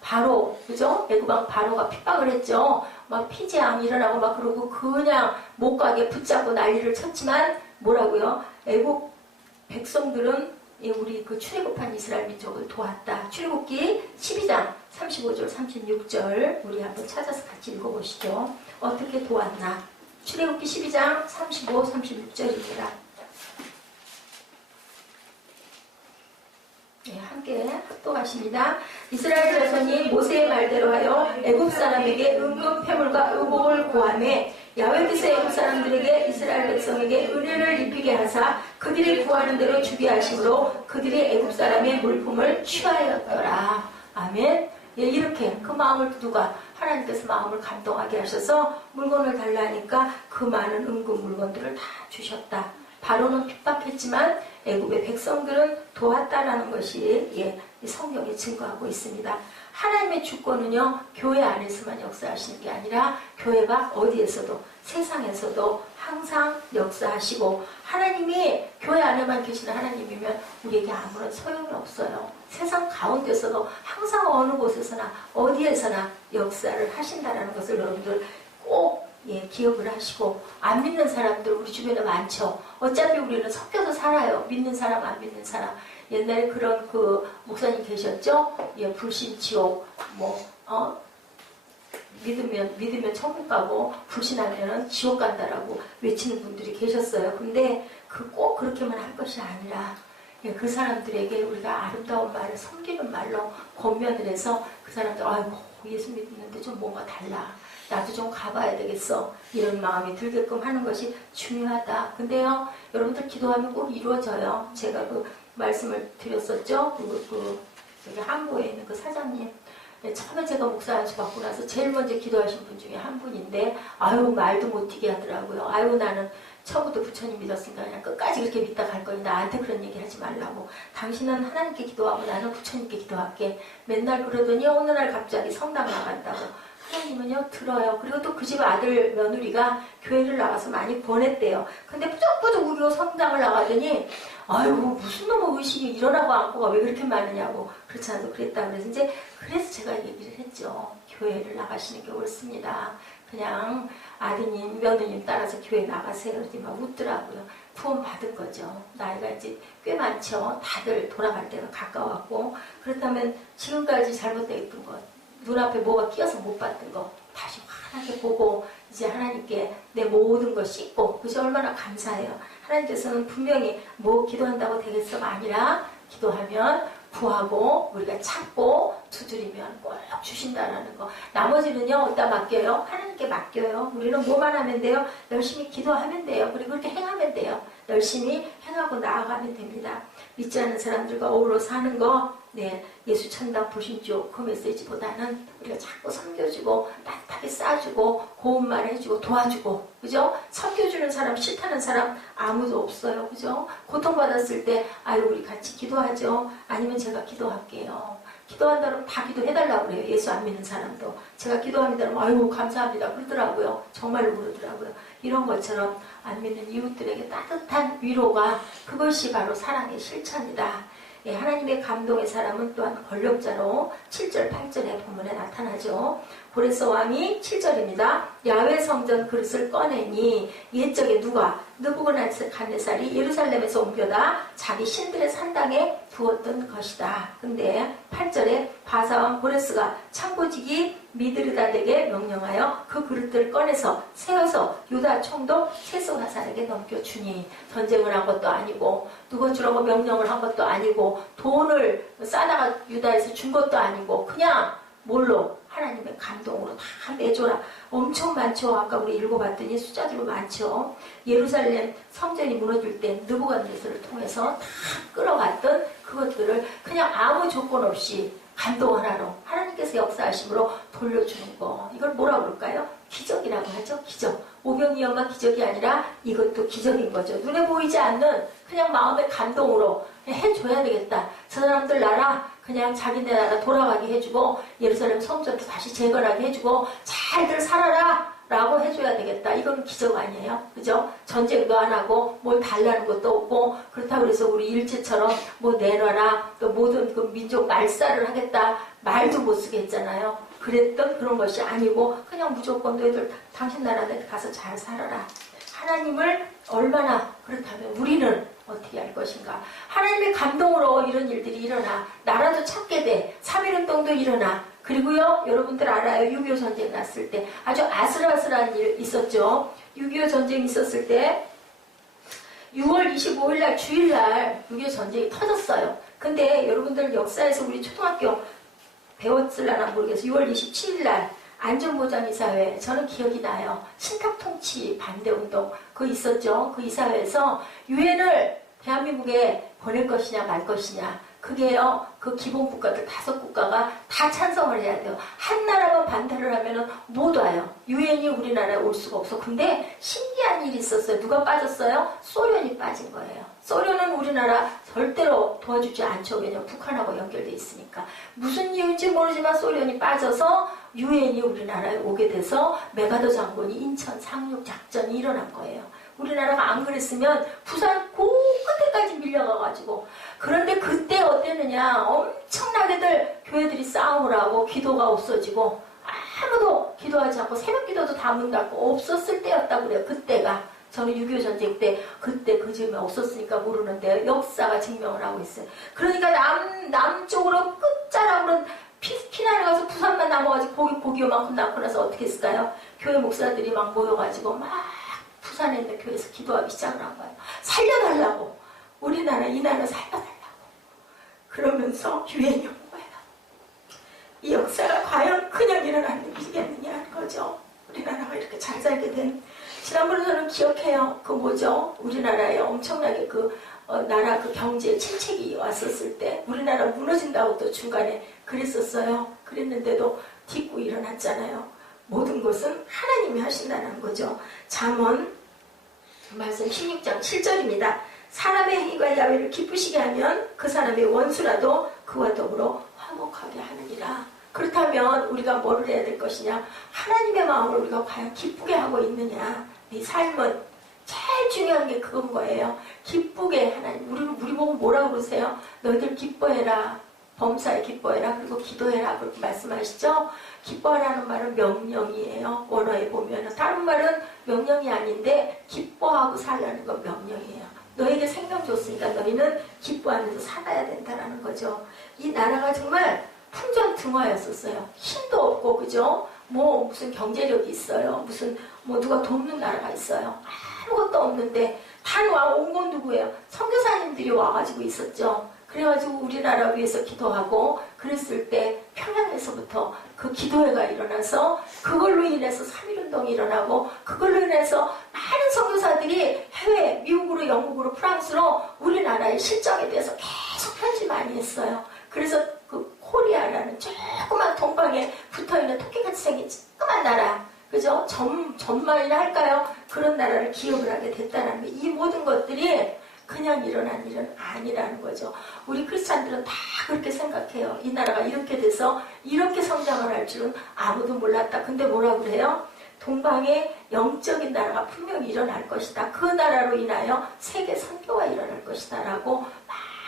바로, 그죠? 애굽왕 바로가 핍박을 했죠. 막 피재앙 일어나고 막 그러고 그냥 못 가게 붙잡고 난리를 쳤지만 뭐라고요? 애굽 백성들은 우리 그 출애굽한 이스라엘 민족을 도왔다. 출애굽기 12장 35절 36절 우리 한번 찾아서 같이 읽어보시죠. 어떻게 도왔나? 출애굽기 12장 35, 36절입니다. 함께 합독하십니다. 이스라엘 자손이 모세의 말대로 하여 애굽 사람에게 은금 패물과 의복을 구하매 야훼께서 애굽 사람들에게 이스라엘 백성에게 은혜를 입히게 하사 그들이 구하는 대로 주게 하심으로 그들이 애굽 사람의 물품을 취하였더라. 아멘. 이렇게 그 마음을 누가 하나님께서 마음을 감동하게 하셔서 물건을 달라니까 그 많은 은금 물건들을 다 주셨다. 바로는 핍박했지만 애굽의 백성들은 도왔다라는 것이 성경에 증거하고 있습니다. 하나님의 주권은요 교회 안에서만 역사하시는 게 아니라 교회가 어디에서도 세상에서도 항상 역사하시고 하나님이 교회 안에만 계시는 하나님이면 우리에게 아무런 소용이 없어요. 세상 가운데서도 항상 어느 곳에서나 어디에서나 역사를 하신다라는 것을 여러분들 꼭 기억을 하시고 안 믿는 사람들 우리 주변에 많죠. 어차피 우리는 섞여서 살아요. 믿는 사람 안 믿는 사람. 옛날에 그런 그 목사님 계셨죠? 불신 지옥 믿으면 천국 가고 불신하면 지옥 간다라고 외치는 분들이 계셨어요. 근데 꼭 그렇게만 할 것이 아니라 그 사람들에게 우리가 아름다운 말을 섬기는 말로 권면을 해서 그 사람들 아이고 예수 믿는데 좀 뭔가 달라. 나도 좀 가봐야 되겠어. 이런 마음이 들게끔 하는 것이 중요하다. 근데요, 여러분들 기도하면 꼭 이루어져요. 제가 그 말씀을 드렸었죠. 여기 한국에 있는 그 사장님. 처음에 제가 목사 안수 받고 나서 제일 먼저 기도하신 분 중에 한 분인데 아유 말도 못 튀게 하더라고요. 아유 나는 처음부터 부처님 믿었으니까 그냥 끝까지 그렇게 믿다 갈 거니 나한테 그런 얘기 하지 말라고. 당신은 하나님께 기도하고 나는 부처님께 기도할게. 맨날 그러더니 어느 날 갑자기 성당 나간다고. 하나님은요 들어요. 그리고 또 그 집 아들 며느리가 교회를 나가서 많이 권했대요. 근데 뿌적뿌적 우기고 성당을 나가더니 아유 무슨 놈의 의식이 일어나고 안고가 왜 그렇게 많으냐고. 그렇지 않아도 그랬다 그래서 이제 그래서 제가 얘기를 했죠. 교회를 나가시는 게 옳습니다. 그냥 아드님 며느님 따라서 교회 나가세요. 그러더니 막 웃더라고요. 구원 받은 거죠. 나이가 이제 꽤 많죠. 다들 돌아갈 때가 가까웠고. 그렇다면 지금까지 잘못되어 있던 것, 눈앞에 뭐가 끼어서 못 봤던 거 다시 환하게 보고 이제 하나님께 내 모든 걸 씻고, 그저 얼마나 감사해요. 하나님께서는 분명히 뭐 기도한다고 되겠어가 아니라 기도하면 구하고 우리가 찾고 두드리면 꼭 주신다라는 거. 나머지는요 어디다 맡겨요? 하나님께 맡겨요. 우리는 뭐만 하면 돼요? 열심히 기도하면 돼요. 그리고 그렇게 행하면 돼요. 열심히 행하고 나아가면 됩니다. 믿지 않는 사람들과 어울러 사는 거, 네, 예수 천당 보신죠 그 메시지보다는 우리가 자꾸 섬겨주고 따뜻하게 싸주고 고운 말 해주고 도와주고, 그죠? 섬겨주는 사람 싫다는 사람 아무도 없어요. 그죠? 고통받았을 때 아유 우리 같이 기도하죠. 아니면 제가 기도할게요. 기도한다면 다 기도해달라고 그래요. 예수 안 믿는 사람도. 제가 기도합니다면 아유 감사합니다 그러더라고요. 정말로 그러더라고요. 이런 것처럼 안 믿는 이웃들에게 따뜻한 위로가, 그것이 바로 사랑의 실천이다. 예, 하나님의 감동의 사람은 또한 권력자로 7절 8절의 본문에 나타나죠. 고레스 왕이 7절입니다. 야훼 성전 그릇을 꺼내니 옛적에 누가 느부갓네살이 예루살렘에서 옮겨다 자기 신들의 산당에 두었던 것이다. 근데 8절에 바사왕 고레스가 창고지기 미드르다덱에 명령하여 그 그릇들을 꺼내서 세워서 유다 총독 세스나살에게 넘겨주니, 전쟁을 한 것도 아니고 누가 주라고 명령을 한 것도 아니고 돈을 싸다가 유다에서 준 것도 아니고 그냥 뭘로? 하나님의 감동으로 다 내줘라. 엄청 많죠. 아까 우리 읽어봤더니 숫자들로 많죠. 예루살렘 성전이 무너질 때 느부갓네살을 통해서 다 끌어갔던 그것들을 그냥 아무 조건 없이 감동 하나로 하나님께서 역사하심으로 돌려주는 거. 이걸 뭐라고 그럴까요? 기적이라고 하죠. 기적. 오병이어만 기적이 아니라 이것도 기적인 거죠. 눈에 보이지 않는 그냥 마음의 감동으로 해줘야 되겠다. 저 사람들 나라 그냥 자기네 나라 돌아가게 해주고 예루살렘 성전도 다시 재건하게 해주고 잘들 살아라 라고 해줘야 되겠다. 이건 기적 아니에요. 그죠? 전쟁도 안 하고 뭘 달라는 것도 없고, 그렇다고 해서 우리 일제처럼 뭐 내놔라 또 모든 그 민족 말살을 하겠다 말도 못 쓰게 했잖아요. 그랬던 그런 것이 아니고 그냥 무조건 너희들 당신 나라에 가서 잘 살아라. 하나님을 얼마나, 그렇다면 우리는 어떻게 할 것인가? 하나님의 감동으로 이런 일들이 일어나. 나라도 찾게 돼. 3.1운동도 일어나. 그리고요, 여러분들 알아요. 6.25 전쟁 났을 때 아주 아슬아슬한 일 있었죠. 6.25 전쟁 있었을 때 6월 25일 날 주일날 6.25 전쟁이 터졌어요. 근데 여러분들 역사에서 우리 초등학교 배웠을라나 모르겠어요. 6월 27일 날 안전보장이사회, 저는 기억이 나요. 신탁통치 반대운동 그거 있었죠. 그 이사회에서 유엔을 대한민국에 보낼 것이냐 말 것이냐, 그게요, 그 기본 국가들 5국가가 다 찬성을 해야 돼요. 한 나라만 반대를 하면은 못 와요. 유엔이 우리나라에 올 수가 없어. 근데 신기한 일이 있었어요. 누가 빠졌어요? 소련이 빠진 거예요. 소련은 우리나라 절대로 도와주지 않죠. 왜냐면 북한하고 연결돼 있으니까. 무슨 이유인지 모르지만 소련이 빠져서 유엔이 우리나라에 오게 돼서 메가더 장군이 인천 상륙 작전이 일어난 거예요. 우리나라가 안 그랬으면 부산 그 끝에까지 밀려가가지고. 그런데 그때 어땠느냐, 엄청나게들 교회들이 싸움을 하고 기도가 없어지고 아무도 기도하지 않고 새벽 기도도 다 문 닫고 없었을 때였다고 그래요. 그때가. 저는 6.25 전쟁 때 그때 그 즈음에 없었으니까 모르는데 역사가 증명을 하고 있어요. 그러니까 남쪽으로 끝자락으로 피난을 가서 부산만 남아가지고 고기 요만큼 낳고 나서 어떻게 했을까요? 교회 목사들이 막 모여가지고 막 부산에 있는 교회에서 기도하기 시작을 한 거예요. 살려달라고. 우리나라 이 나라 살려달라고. 그러면서 유엔이 온 거예요. 이 역사가 과연 그냥 일어나는 일이겠느냐 하는 거죠. 우리나라가 이렇게 잘 살게 된. 지난번에 저는 기억해요. 그 뭐죠? 우리나라에 엄청나게 나라 그 경제 침체기 왔었을 때 우리나라 무너진다고 또 중간에 그랬었어요. 그랬는데도 딛고 일어났잖아요. 모든 것은 하나님이 하신다는 거죠. 잠언 말씀 16장 7절입니다. 사람의 행위가 야훼를 기쁘시게 하면 그 사람의 원수라도 그와 더불어 화목하게 하느니라. 그렇다면 우리가 뭐를 해야 될 것이냐? 하나님의 마음을 우리가 과연 기쁘게 하고 있느냐? 이 삶은 제일 중요한 게 그건 거예요. 기쁘게 하나님. 우리 보고 뭐라고 그러세요? 너희들 기뻐해라. 범사에 기뻐해라. 그리고 기도해라. 그렇게 말씀하시죠? 기뻐하라는 말은 명령이에요. 원어에 보면 다른 말은 명령이 아닌데 기뻐하고 살라는 건 명령이에요. 너에게 생명 줬으니까 너희는 기뻐하면서 살아야 된다는 거죠. 이 나라가 정말 풍전등화였었어요. 힘도 없고 그죠? 뭐 무슨 경제력이 있어요. 무슨 뭐 누가 돕는 나라가 있어요. 아무것도 없는데 온 건 누구예요? 선교사님들이 와가지고 있었죠. 그래가지고 우리나라 위해서 기도하고 그랬을 때 평양에서부터 그 기도회가 일어나서 그걸로 인해서 3.1운동이 일어나고 그걸로 인해서 많은 선교사들이 해외 미국으로 영국으로 프랑스로 우리나라의 실정에 대해서 계속 편지 많이 했어요. 그래서 그 코리아라는 조그만 동방에 붙어있는 토끼같이 생긴 조그만 나라 그죠? 전말이나 할까요? 그런 나라를 기업을 하게 됐다는 거. 이 모든 것들이 그냥 일어난 일은 아니라는 거죠. 우리 크리스찬들은 다 그렇게 생각해요. 이 나라가 이렇게 돼서 이렇게 성장을 할 줄은 아무도 몰랐다. 근데 뭐라 그래요? 동방에 영적인 나라가 분명히 일어날 것이다. 그 나라로 인하여 세계 선교가 일어날 것이다. 라고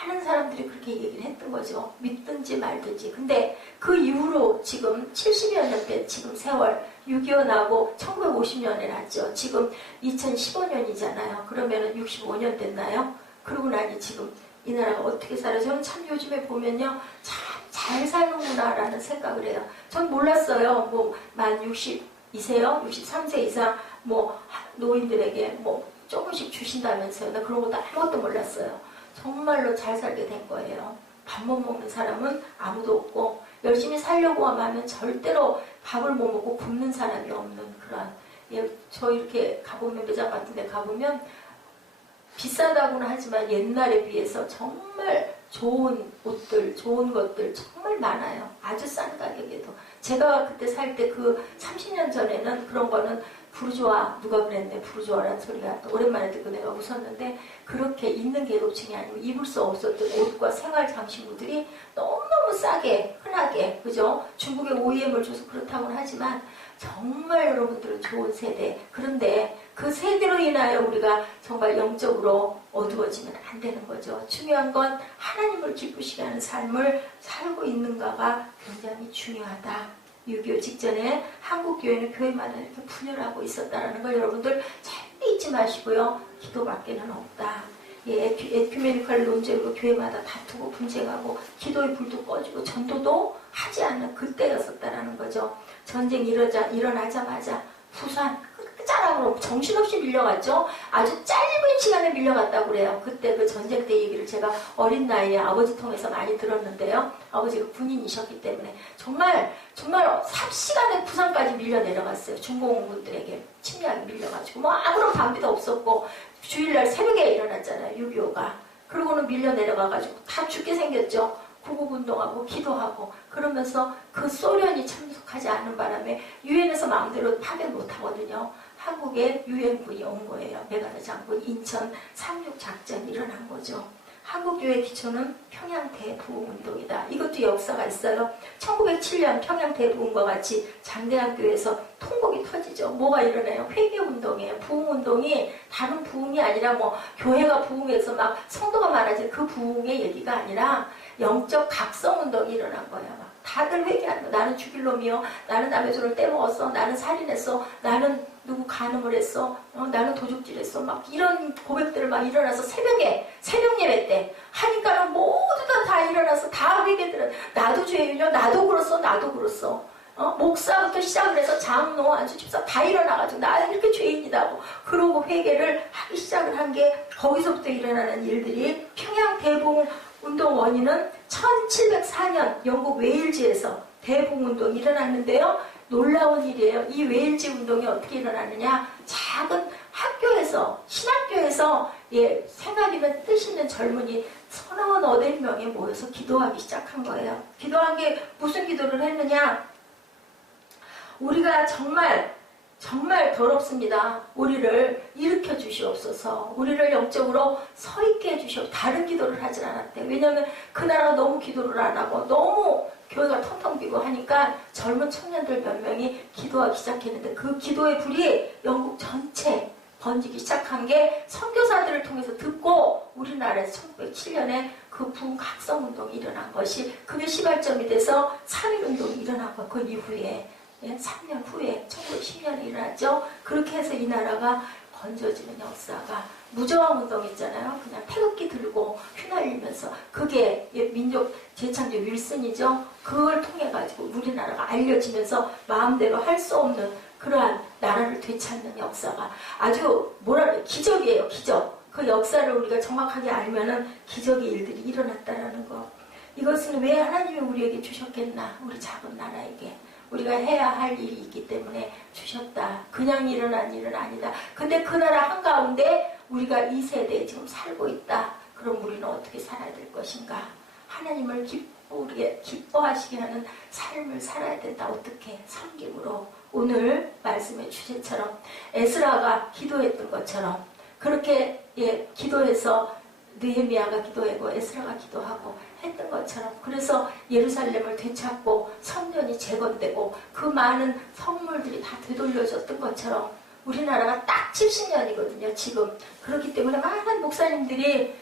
많은 사람들이 그렇게 얘기를 했던 거죠. 믿든지 말든지. 근데 그 이후로 지금 70여 년 된 지금 세월 6.25 나고 1950년에 났죠. 지금 2015년이잖아요. 그러면은 65년 됐나요? 그러고 나니 지금 이 나라가 어떻게 살아요? 저는 참 요즘에 보면요. 참 잘 사는구나 라는 생각을 해요. 전 몰랐어요. 뭐 만 62세요? 63세 이상 뭐 노인들에게 뭐 조금씩 주신다면서요. 나 그런 것도 아무것도 몰랐어요. 정말로 잘 살게 된 거예요. 밥 못 먹는 사람은 아무도 없고 열심히 살려고 하면 절대로 밥을 못 먹고 굶는 사람이 없는 그런 저 이렇게 가보면 매장 같은 데 가보면 비싸다고는 하지만 옛날에 비해서 정말 좋은 옷들, 좋은 것들 정말 많아요. 아주 싼 가격에도. 제가 그때 살 때 그 30년 전에는 그런 거는 부르주아, 누가 그랬네, 부르주아라는 소리가 또 오랜만에 듣고 내가 웃었는데 그렇게 있는 계급층이 아니고 입을 수 없었던 옷과 생활 장신구들이 너무너무 싸게, 흔하게, 그죠? 중국에 OEM을 줘서 그렇다고는 하지만 정말 여러분들은 좋은 세대. 그런데 그 세대로 인하여 우리가 정말 영적으로 어두워지면 안 되는 거죠. 중요한 건 하나님을 기쁘시게 하는 삶을 살고 있는가가 굉장히 중요하다. 6.25 직전에 한국 교회는 교회마다 이렇게 분열하고 있었다는 걸 여러분들 절대 잊지 마시고요. 기도밖에는 없다. 에큐메니컬 논쟁으로 교회마다 다투고 분쟁하고 기도의 불도 꺼지고 전도도 하지 않는 그때였었다는 거죠. 전쟁이 일어나자마자 부산 끝자락으로 정신없이 밀려갔죠. 아주 짧은 시간에 밀려갔다고 그래요. 그때 그 전쟁 때 얘기를 제가 어린 나이에 아버지 통해서 많이 들었는데요. 아버지가 군인이셨기 때문에 정말 삽시간에 부산까지 밀려 내려갔어요. 중공군들에게 침략이 밀려가지고 뭐 아무런 방비도 없었고 주일날 새벽에 일어났잖아요. 6.25가. 그러고는 밀려 내려가가지고 다 죽게 생겼죠. 구국운동하고 기도하고 그러면서 그 소련이 참석하지 않는 바람에 유엔에서 마음대로 파견 못하거든요. 한국에 유엔군이 온 거예요. 메가더 장군 인천 36 작전이 일어난 거죠. 한국교회 기초는 평양 대부흥운동이다. 이것도 역사가 있어요. 1907년 평양 대부흥과 같이 장대학교에서 통곡이 터지죠. 뭐가 일어나요? 회개운동이에요. 부흥운동이 다른 부흥이 아니라 뭐 교회가 부흥해서 막 성도가 많아진 그 부흥의 얘기가 아니라 영적 각성운동이 일어난 거예요. 막 다들 회개하는 거예요. 나는 죽일 놈이요. 나는 남의 손을 떼먹었어. 나는 살인했어. 나는 누구 간음을 했어. 나는 도둑질했어. 막 이런 고백들을 막 일어나서 새벽 예배 때 하니까는 모두 다 일어나서 다 회개들은 나도 죄인이요. 나도 그렇어. 목사부터 시작을 해서 장로, 안수집사 다 일어나가지고 나는 이렇게 죄인이다고 그러고 회개를 하기 시작을 한 게 거기서부터 일어나는 일들이 평양 대부흥 운동 원인은 1704년 영국 웨일즈에서 대부흥운동이 일어났는데요. 놀라운 일이에요. 이 웨일즈 운동이 어떻게 일어나느냐. 작은 학교 신학교에서 예, 생각 있는 뜻 있는 젊은이 30~40명이 모여서 기도하기 시작한 거예요. 기도한 게 무슨 기도를 했느냐? 우리가 정말 더럽습니다. 우리를 일으켜 주시옵소서. 우리를 영적으로 서 있게 해주시옵소서. 다른 기도를 하질 않았대요. 왜냐하면 그 나라가 너무 기도를 안 하고 너무 교회가 텅텅 비고 하니까 젊은 청년들 몇 명이 기도하기 시작했는데 그 기도의 불이 영국 전체 번지기 시작한 게 선교사들을 통해서 듣고 우리나라에서 1907년에 그 부흥각성운동이 일어난 것이 그게 시발점이 돼서 3.1운동이 일어난 거. 그 이후에 3년 후에 1910년에 일어났죠. 그렇게 해서 이 나라가 건져지는 역사가 무저항운동 있잖아요. 그냥 태극기 들고 휘날리면서 그게 민족 재창조 윌슨이죠. 그걸 통해 가지고 우리나라가 알려지면서 마음대로 할 수 없는 그러한 나라를 되찾는 역사가 아주 기적이에요. 기적. 그 역사를 우리가 정확하게 알면은 기적의 일들이 일어났다라는 거. 이것은 왜 하나님이 우리에게 주셨겠나? 우리 작은 나라에게. 우리가 해야 할 일이 있기 때문에 주셨다. 그냥 일어난 일은 아니다. 근데 그 나라 한가운데 우리가 이 세대에 지금 살고 있다. 그럼 우리는 어떻게 살아야 될 것인가? 하나님을 기뻐하시게 하는 삶을 살아야 된다. 어떻게? 섬김으로. 오늘 말씀의 주제처럼 에스라가 기도했던 것처럼 그렇게 기도해서 느헤미야가 기도하고 에스라가 기도하고 했던 것처럼 그래서 예루살렘을 되찾고 성전이 재건되고 그 많은 성물들이 다 되돌려졌던 것처럼 우리나라가 딱 70년이거든요. 지금. 그렇기 때문에 많은 목사님들이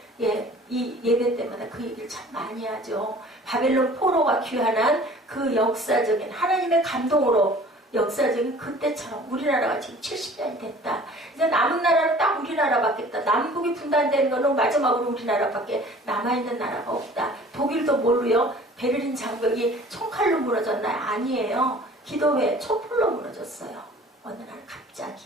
이 예배 때마다 그 얘기를 참 많이 하죠. 바벨론 포로가 귀환한 그 역사적인 하나님의 감동으로 역사적인 그때처럼 우리나라가 지금 70년이 됐다. 이제 남은 나라는 딱 우리나라밖에 없다. 남북이 분단되는 거는 마지막으로 우리나라밖에 남아있는 나라가 없다. 독일도 뭘로요? 베를린 장벽이 총칼로 무너졌나요? 아니에요. 기도회 촛불로 무너졌어요. 어느 날 갑자기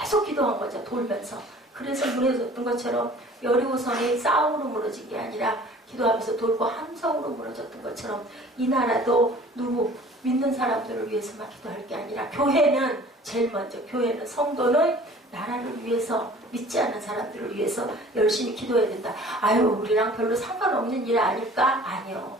계속 기도한 거죠. 돌면서. 그래서 무너졌던 것처럼 여리고성이 싸움으로 무너진 게 아니라 기도하면서 돌고 함성으로 무너졌던 것처럼 이 나라도 누구 믿는 사람들을 위해서만 기도할 게 아니라 교회는 제일 먼저 교회는 성도는 나라를 위해서 믿지 않는 사람들을 위해서 열심히 기도해야 된다. 아유 우리랑 별로 상관없는 일 아닐까? 아니요.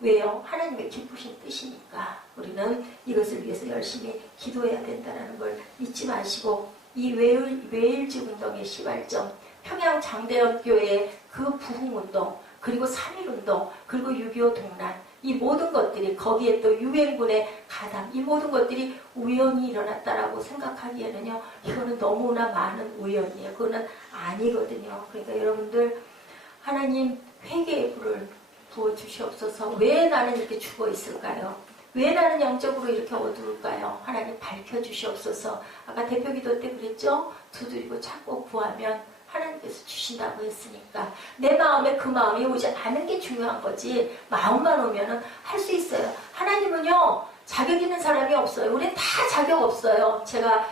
왜요? 하나님의 기쁘신 뜻이니까 우리는 이것을 위해서 열심히 기도해야 된다는 걸 잊지 마시고 이 웨일즈 운동의 시발점 평양 장대현 교회의 그 부흥운동 그리고 3.1운동 그리고 6.25 동란 이 모든 것들이 거기에 또 유엔군의 가담 이 모든 것들이 우연히 일어났다라고 생각하기에는요 이거는 너무나 많은 우연이에요. 그거는 아니거든요. 그러니까 여러분들 하나님 회개의 불을 부어주시옵소서. 왜 나는 이렇게 죽어 있을까요? 왜 나는 영적으로 이렇게 어두울까요? 하나님 밝혀주시옵소서. 아까 대표기도 때 그랬죠? 두드리고 찾고 구하면 하나님께서 주신다고 했으니까 내 마음에 그 마음이 오지 않은 게 중요한 거지 마음만 오면은 할 수 있어요. 하나님은요 자격 있는 사람이 없어요. 우린 다 자격 없어요. 제가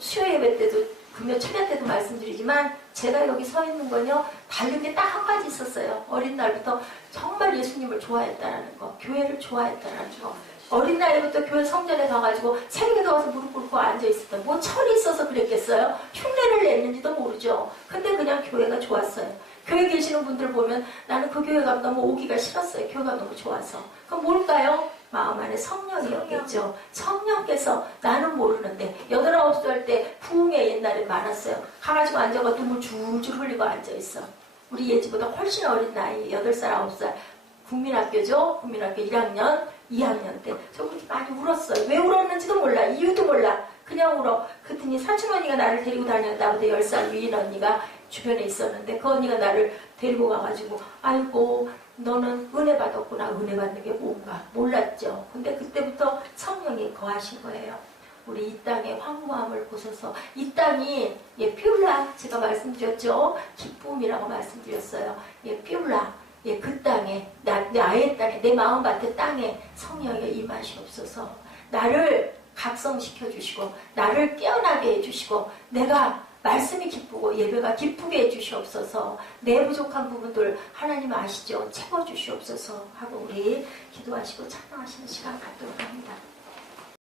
수요 예배 때도 금요 철야 때도 말씀드리지만 제가 여기 서 있는 건요 다른 게 딱 한 가지 있었어요. 어린 날부터 정말 예수님을 좋아했다라는 거, 교회를 좋아했다라는 거. 어린 나이부터 교회 성전에 가가지고 새벽에도 와서 무릎 꿇고 앉아있었던 뭐 철이 있어서 그랬겠어요? 흉내를 냈는지도 모르죠. 근데 그냥 교회가 좋았어요. 교회 계시는 분들 보면 나는 그 교회 가면 너무 오기가 싫었어요. 교회가 너무 좋아서. 그럼 뭘까요? 마음 안에 성령이었겠죠. 성령께서 나는 모르는데 8, 9살 때 부흥회 옛날에 많았어요. 가가지고 앉아가지고 눈물 줄줄 흘리고 앉아있어. 우리 예지보다 훨씬 어린 나이 8살, 9살 국민학교죠. 국민학교 1학년 2학년 때 저 그렇게 많이 울었어요. 왜 울었는지도 몰라. 이유도 몰라. 그냥 울어. 그랬더니 사촌 언니가 나를 데리고 다녔는데 나보다 10살 위인 언니가 주변에 있었는데 그 언니가 나를 데리고 가가지고 아이고 너는 은혜 받았구나. 은혜 받는 게 뭔가 몰랐죠. 근데 그때부터 성령이 거하신 거예요. 우리 이 땅의 황무함을 보소서. 이 땅이 피울라 제가 말씀드렸죠. 기쁨이라고 말씀드렸어요. 피울라 그 땅에 나의 땅에 내 마음밭의 땅에 성령의 임하시옵소서. 나를 각성시켜 주시고 나를 깨어나게 해주시고 내가 말씀이 기쁘고 예배가 기쁘게 해주시옵소서. 내 부족한 부분들 하나님 아시죠? 채워주시옵소서 하고 우리 기도하시고 찬양하시는 시간 갖도록 합니다.